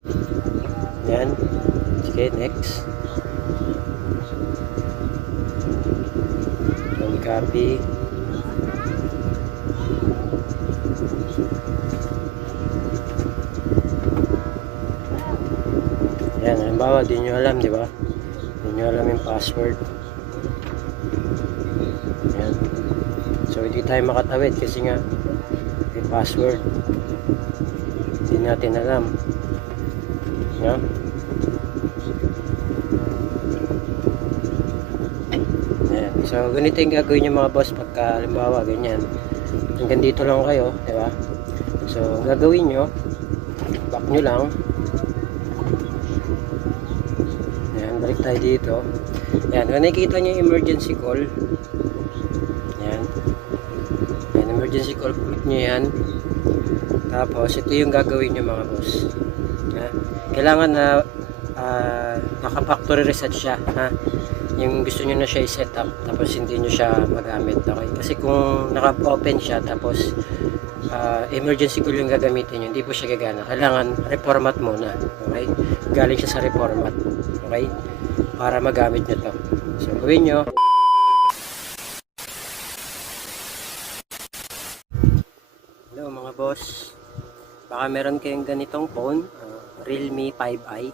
Yan. Sige, next. Don't copy. Yan, halimbawa, di nyo alam, di ba? Di nyo alam yung password. Yan. So, hindi tayo makatawid kasi nga may password. Hindi natin alam. No? Yan. So, ganito yung gagawin nyo mga boss pagka, halimbawa, ganyan. Hanggang dito lang kayo, di ba? So, ang gagawin nyo, back nyo lang. Yan, balik tayo dito. Yan, kung nakikita nyo yung emergency call, yan. Yan, emergency call, click nyo yan. Tapos, ito yung gagawin nyo mga boss. Ha? Kailangan na naka-factory reset siya. Ha? Yung gusto nyo na siya i-set up, tapos hindi nyo siya magamit. Okay? Kasi kung naka-open siya, tapos emergency call yung gagamitin nyo, hindi po siya gagana. Kailangan reformat muna. Okay? Galing siya sa reformat. Okay? Para magamit nyo to. So, gawin nyo. Hello mga boss. Baka meron kayong ganitong phone, Realme 5i.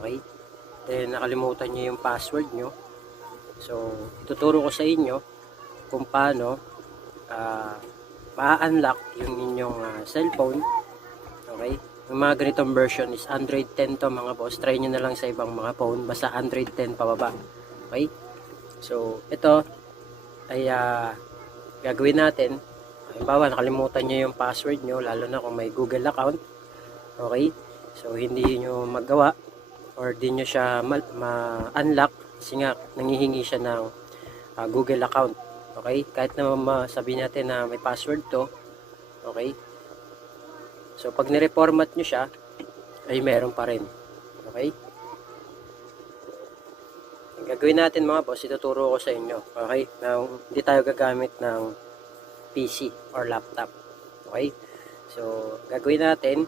Okay? Then, nakalimutan nyo yung password nyo. So, tuturo ko sa inyo kung paano ma-unlock yung inyong cellphone. Okay? Yung mga ganitong version is Android 10 to mga boss. Try nyo na lang sa ibang mga phone. Basta Android 10 pababa. Okay? So, ito ay gagawin natin. Halimbawa, nakalimutan nyo yung password nyo, lalo na kung may Google account. Okay? So, hindi nyo magawa or di nyo siya ma-unlock kasi nga, nangihingi siya ng Google account. Okay? Kahit na sabihin natin na may password to. Okay? So, pag nireformat nyo siya, ay meron pa rin. Okay? Ang gagawin natin mga boss, ituturo ko sa inyo. Okay? Na hindi tayo gagamit ng PC or laptop. Okay? So, gagawin natin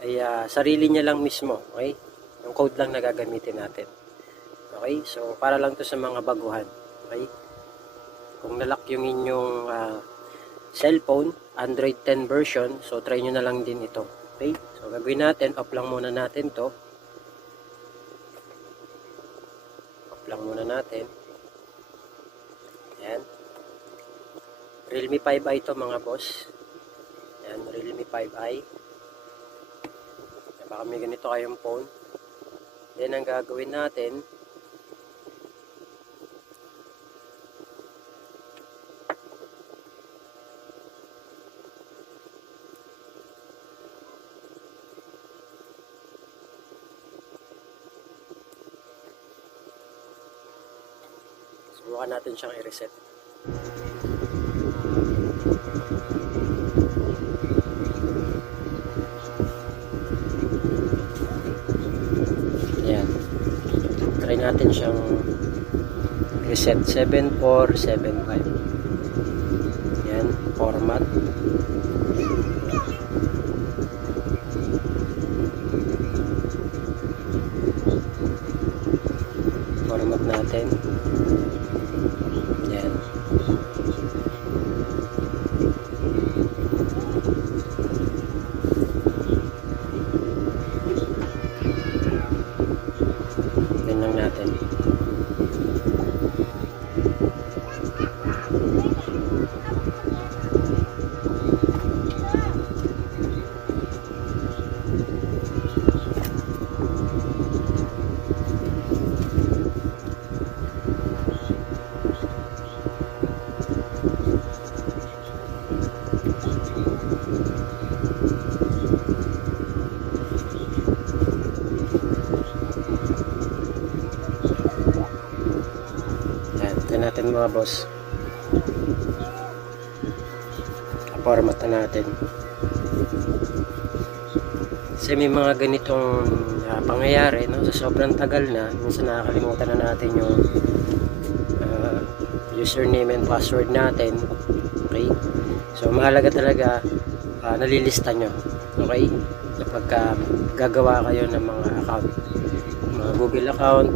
ay sarili niya lang mismo. Okay? Yung code lang na gagamitin natin. Okay? So, para lang to sa mga baguhan. Okay? Kung nalock yung inyong cellphone, Android 10 version, so try nyo na lang din ito. Okay? So, gagawin natin, off lang muna natin to. Off lang muna natin. Ayan. Realme 5i to mga boss. Ayan, Realme 5i. Baka may ganito kayong phone. Then, ang gagawin natin, subukan natin siyang i-reset. Ayan. Try natin siyang reset. 7475. Ayan. Format. Format natin. Ayan. Ganyan natin. Tignan natin mga boss. Format na natin. Kasi may mga ganitong pangyayari, no? Sa sobrang tagal na, minsan nakakalimutan na natin yung username and password natin. Okay? So mahalaga talaga nalilista nyo. Okay? kapag gagawa kayo ng mga account, mga Google account,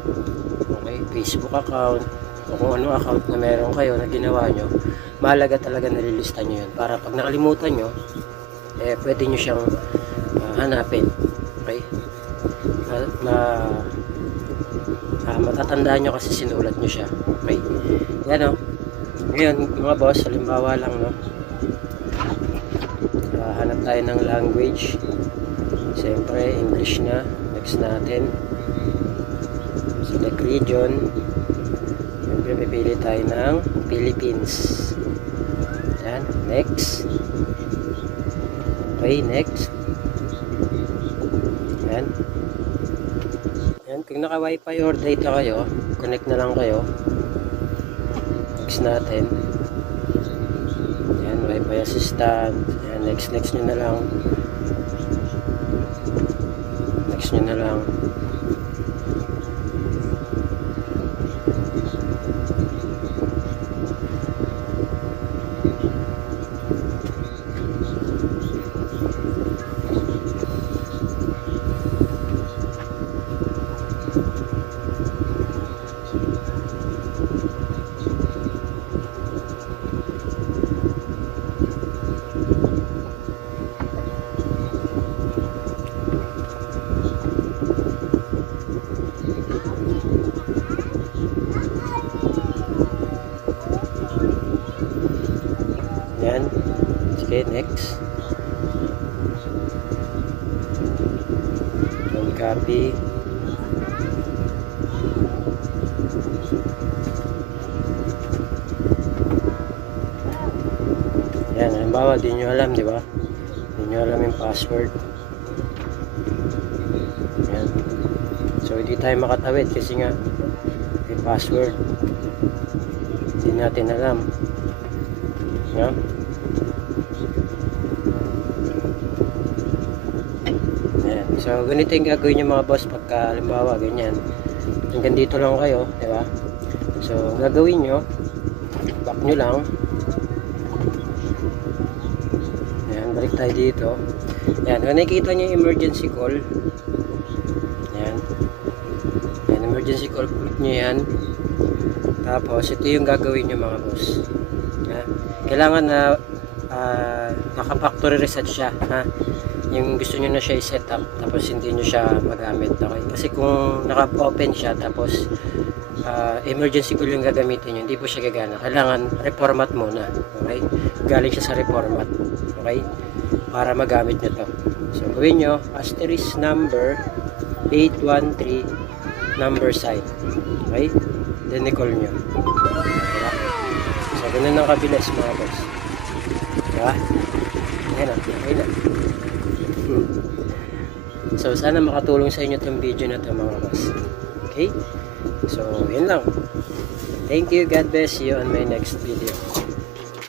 okay, Facebook account, o kung anong account na meron kayo na ginawa nyo, mahalaga talaga nalilista nyo yun para pag nakalimutan nyo, pwede nyo siyang hanapin. Okay, matatandaan nyo kasi sinulat nyo siya. Okay, yan o. Ngayon mga boss, halimbawa lang, no, hanap tayo ng language. Siyempre English na. Next natin, select region. Siyempre pipili tayo ng Philippines. Yan, next. Okay, next. Yan. Yan, kung naka wifi or data kayo, connect na lang kayo. Next natin. Yan, wifi assistant. Yan, next nyo na lang. Next nyo na lang. Yan. Sige, next. Don't copy. Yan, halimbawa, di nyo alam, di ba? Di nyo alam yung password. Yan. So, hindi tayo makatawid kasi nga yung password hindi natin alam. Yan. Ayan. So, ganito yung gagawin nyo mga boss pagka halimbawa ganyan. Hanggang dito lang kayo, di ba? So, gagawin nyo, back nyo lang. Ayan, balik tayo dito. Ayan, kung nakikita nyo yung emergency call, ayan. Ayan, emergency call, click nyo yan. Tapos, ito yung gagawin nyo mga boss. Ayan. Kailangan na naka-factory reset siya, ha? Yung gusto nyo na siya i-set up tapos hindi nyo siya magamit, okay? Kasi kung naka-open siya tapos emergency call yung gagamitin nyo, hindi po siya gagana. Kailangan reformat muna, okay? Galing siya sa reformat, okay? Para magamit nyo to. So gawin nyo asterisk number 813 number sign, okay? Then i-call nyo, diba? So ganun ang kabilis mga boss, diba? Ayan na, okay na. So sana makatulong sa inyo itong video na ito mga boss. Okay? So yun lang. Thank you. God bless you on my next video.